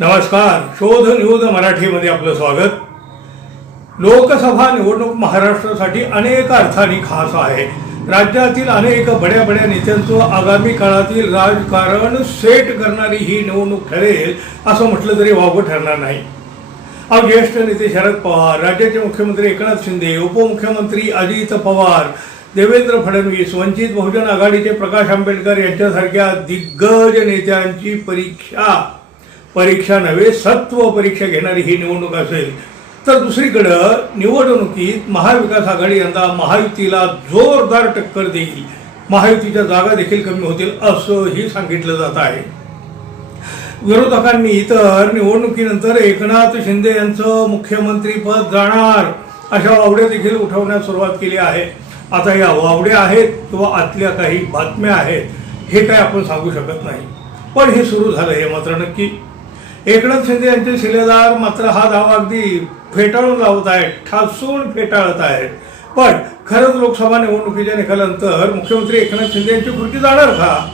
नमस्कार. शोध न्यूज मराठीमध्ये आपलं स्वागत. लोकसभा निवडणूक महाराष्ट्रासाठी अनेक अर्थाने खास आहे राज्यातील अनेक बड्या बड्या नेत्यांचं आगामी काळातील राजकारण सेट करणारी ही निवडणूक ठरेल असं म्हटलं तरी वावगं ठरणार नाही. अव ज्येष्ठ नेते शरद पवार राज्याचे मुख्यमंत्री एकनाथ शिंदे उपमुख्यमंत्री अजित पवार देवेंद्र फडणवीस वंचित बहुजन आघाडीचे प्रकाश आंबेडकर यांच्यासारख्या दिग्गज नेत्यांची परीक्षा परीक्षा नव्हे सत्व परीक्षा घेणारी ही निवडणूक असेल तर दुसरीकडं निवडणुकीत महाविकास आघाडी यंदा महायुतीला जोरदार टक्कर देईल. महायुतीच्या जागा देखील कमी होतील असंही सांगितलं जात आहे. विरोधकांनी तर निवडणुकीनंतर एकनाथ शिंदे यांचं मुख्यमंत्रीपद जाणार अशा वावड्या देखील उठवण्यास सुरुवात केली आहे. आता या वावड्या आहेत किंवा आतल्या काही बातम्या आहेत हे काय आपण सांगू शकत नाही. पण हे सुरू झालं हे मात्र नक्की. एकनाथ शिंदे यांचे शिलेदार मात्र हा दावा अगदी फेटाळून लावत आहेत ठासून फेटाळत आहेत. पण खरंच लोकसभा निवडणुकीच्या निकालानंतर मुख्यमंत्री एकनाथ शिंदे यांची कृती जाणार का?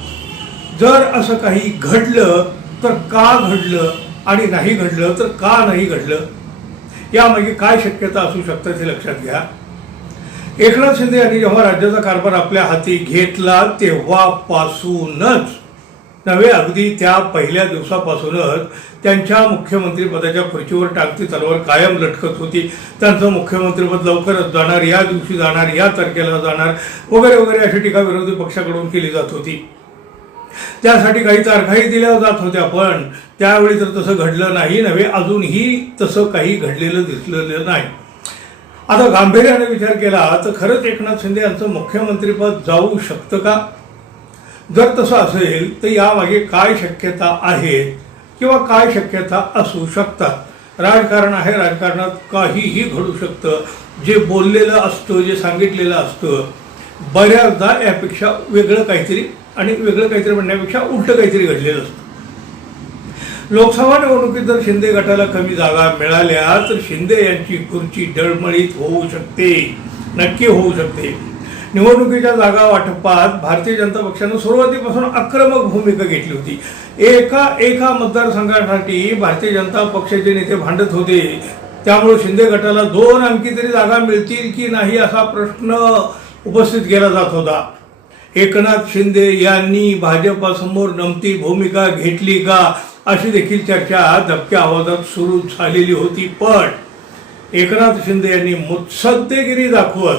जर असं काही घडलं तर का घडलं आणि नाही घडलं तर का नाही घडलं? यामागे काय शक्यता असू शकतं ते लक्षात घ्या. एकनाथ शिंदे यांनी जेव्हा राज्याचा कारभार आपल्या हाती घेतला तेव्हापासूनच नव्हे अगदी त्या पहिल्या दिवसापासूनच त्यांच्या मुख्यमंत्रीपदाच्या खुर्चीवर टाकती तलवार कायम लटकत होती. त्यांचं मुख्यमंत्रीपद लवकरच जाणार या दिवशी जाणार या तारखेला जाणार वगैरे वगैरे अशी टीका विरोधी पक्षाकडून केली जात होती. त्यासाठी काही तारखाही दिल्या जात होत्या पण त्यावेळी तर तसं घडलं नाही नव्हे अजूनही तसं काही घडलेलं दिसलेलं नाही. आता गांभीर्याने विचार केला तर खरंच एकनाथ शिंदे यांचं मुख्यमंत्रीपद जाऊ शकतं का? जर तसं असेल तर यामागे काय शक्यता आहेत किंवा काय शक्यता असू शकतात? राजकारण आहे राजकारणात काहीही घडू शकतं. जे बोललेलं असतं जे सांगितलेलं असतं बऱ्याचदा यापेक्षा वेगळं काहीतरी आणि वेगळं काहीतरी म्हणण्यापेक्षा उलटं काहीतरी घडलेलं असतं. लोकसभा निवडणुकीत जर शिंदे गटाला कमी जागा मिळाल्या तर शिंदे यांची खुर्ची डळमळीत होऊ शकते. नक्की होऊ शकते. निवडणुकीच्या जागा वाटपात भारतीय जनता पक्षानं सुरुवातीपासून आक्रमक भूमिका घेतली होती. एका एका मतदारसंघासाठी भारतीय जनता पक्षाचे नेते भांडत होते. त्यामुळे शिंदे गटाला दोन अंकी तरी जागा मिळतील की नाही असा प्रश्न उपस्थित केला जात होता. एकनाथ शिंदे यांनी भाजपासमोर नमती भूमिका घेतली का अशी देखील चर्चा धक्क्या आवाजात सुरू झालेली होती. पण एकनाथ शिंदे यांनी मुत्सद्देगिरी दाखवत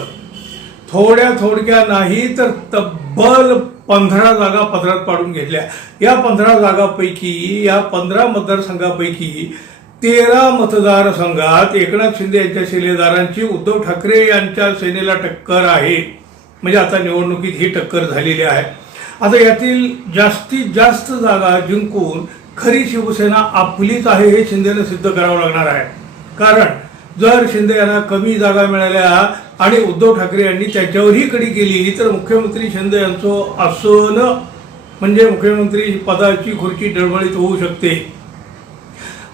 थोड्या थोडक्या नाही तर तब्बल पंधरा जागा पदरात पाडून घेतल्या. या पंधरा जागापैकी या पंधरा मतदारसंघापैकी तेरा मतदारसंघात एकनाथ शिंदे यांच्या शिलेदारांची उद्धव ठाकरे यांच्या सेनेला टक्कर आहे. म्हणजे आता निवडणुकीत ही टक्कर झालेली आहे. आता यातील जास्तीत जास्त जागा जिंकून खरी शिवसेना आपलीच आहे हे शिंदेनं सिद्ध करावं लागणार आहे. कारण जर शिंदे यांना कमी जागा मिळाल्या आणि उद्धव ठाकरे यांनी त्याच्यावरही कडी केली तर मुख्यमंत्री शिंदे यांचं आसन म्हणजे मुख्यमंत्री पदाची खुर्ची डळमळीत होऊ शकते.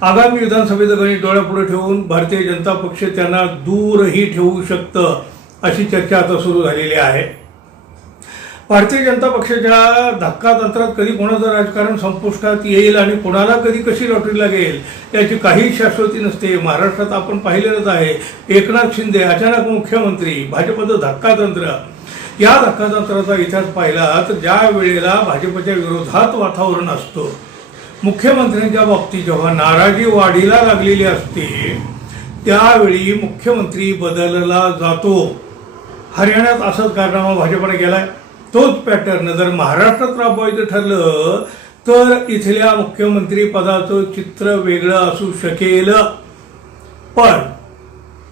आगामी विधानसभेचं गणित डोळ्यापुढे ठेवून भारतीय जनता पक्ष त्यांना दूरही ठेवू शकतं अशी चर्चा आता सुरू झालेली आहे. भारतीय जनता पक्षाच्या धक्का तंत्रात कधी कोणाचं राजकारण संपुष्टात येईल आणि कोणाला कधी कशी लॉटरी लागेल याची काही शाश्वती नसते. महाराष्ट्रात आपण पाहिलेलंच आहे एकनाथ शिंदे अचानक मुख्यमंत्री भाजपचं धक्का तंत्र. या धक्का तंत्राचा इतिहास पाहिला तर ज्या वेळेला भाजपच्या विरोधात वातावरण असतं मुख्यमंत्र्यांच्या बाबतीत जेव्हा नाराजी वाढीला लागलेली असते त्यावेळी मुख्यमंत्री बदलला जातो. हरियाणात असंच कारनामा भाजपने केलाय. तोच पॅटर्न जर महाराष्ट्रात राबवायचं ठरलं तर इथल्या मुख्यमंत्री पदाचं चित्र वेगळं असू शकेल. पण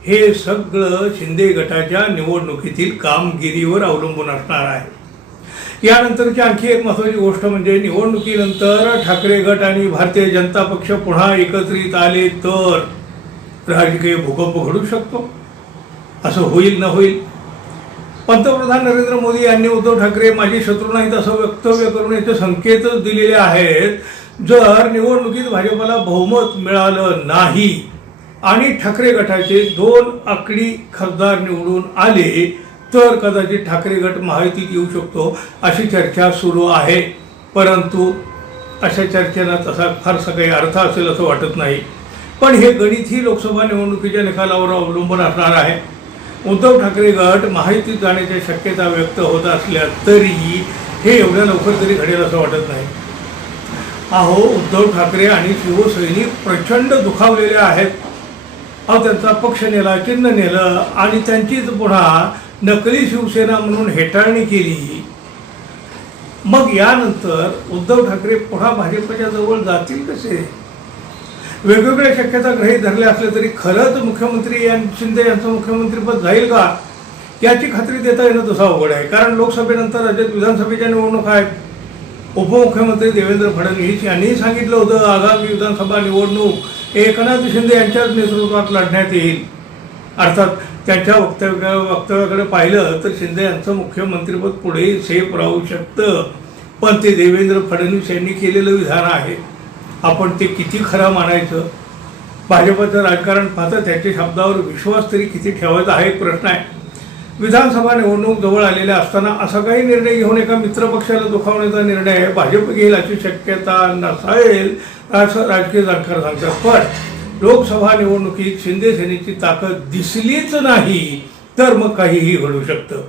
हे सगळं शिंदे गटाच्या निवडणुकीतील कामगिरीवर अवलंबून असणार आहे. यानंतरची आणखी एक महत्वाची गोष्ट म्हणजे निवडणुकीनंतर ठाकरे गट आणि भारतीय जनता पक्ष पुन्हा एकत्रित आले तर राजकीय भूकंप घडू शकतो. असं होईल न होईल. पंतप्रधान नरेंद्र मोदी यांनी उद्धव ठाकरे माझे शत्रू नाहीत असं वक्तव्य करून याचे संकेतच दिलेले आहेत. जर निवडणुकीत भाजपला बहुमत मिळालं नाही आणि ठाकरे गटाचे दोन आकडी खासदार निवडून आले तर कदाचित ठाकरे गट महायुतीत येऊ शकतो अशी चर्चा सुरू आहे. परंतु अशा चर्चेला तसा फारसा काही अर्थ असेल असं वाटत नाही. पण हे गणित ही लोकसभा निवडणुकीच्या निकालावर अवलंबून असणार आहे. उद्धव ठाकरे गट महायुतीत जाण्याच्या शक्यता व्यक्त होत असल्या तरी हे एवढ्या लवकर तरी घडेल असं वाटत नाही. अहो उद्धव ठाकरे आणि शिवसैनिक प्रचंड दुखावलेले आहेत. अहो त्यांचा पक्ष नेला चिन्ह नेलं आणि त्यांचीच पुन्हा नकली शिवसेना म्हणून हेटाळणी केली. मग यानंतर उद्धव ठाकरे पुन्हा भाजपच्या जवळ जातील कसे? वेगवेगळ्या शक्यता गृहीत धरल्या असल्या तरी खरंच मुख्यमंत्री यां शिंदे यांचं मुख्यमंत्रीपद जाईल का? याची खात्री देता येणं तसं अवघड आहे. कारण लोकसभेनंतर राज्यात विधानसभेच्या निवडणूक आहेत. उपमुख्यमंत्री देवेंद्र फडणवीस यांनीही सांगितलं होतं आगामी विधानसभा निवडणूक एकनाथ शिंदे यांच्याच नेतृत्वात लढण्यात येईल. अर्थात त्यांच्या वक्तव्य वक्तव्याकडे पाहिलं तर शिंदे यांचं मुख्यमंत्रीपद पुढे सेफ राहू शकतं. पण ते देवेंद्र फडणवीस यांनी केलेलं विधान आहे. आपण ते किती खरं मानायचं? भाजपचं राजकारण पाहता त्याच्या शब्दावर विश्वास तरी किती ठेवायचा हा एक प्रश्न आहे. विधानसभा निवडणूक जवळ आलेल्या असताना असा काही निर्णय घेऊन एका मित्रपक्षाला दुखावण्याचा निर्णय भाजप घेईल अशी शक्यता नसेल असं राजकीय जाणकार सांगतात. पण लोकसभा निवडणुकीत शिंदे सेनेची ताकद दिसलीच नाही तर मग काहीही घडू शकतं.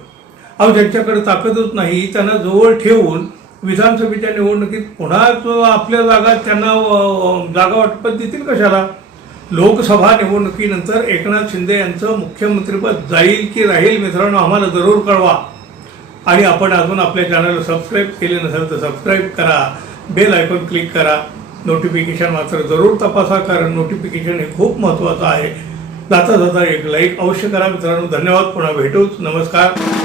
अहो ज्यांच्याकडे ताकदच नाही त्यांना जवळ ठेवून विधानसभेच्या निवडणुकीत पुन्हा तो आपल्या जागा त्यांना जागा वाटपत देतील कशाला? लोकसभा निवडणुकीनंतर एकनाथ शिंदे यांचं मुख्यमंत्रीपद जाईल की राहील मित्रांनो आम्हाला जरूर कळवा. आणि आपण अजून आपल्या चॅनलला सबस्क्राईब केले नसेल तर सबस्क्राईब करा. बेल आयकॉन क्लिक करा. नोटिफिकेशन मात्र जरूर तपासा कारण नोटिफिकेशन हे खूप महत्त्वाचं आहे. जाता जाता एक लाईक अवश्य करा मित्रांनो. धन्यवाद. पुन्हा भेटूच नमस्कार.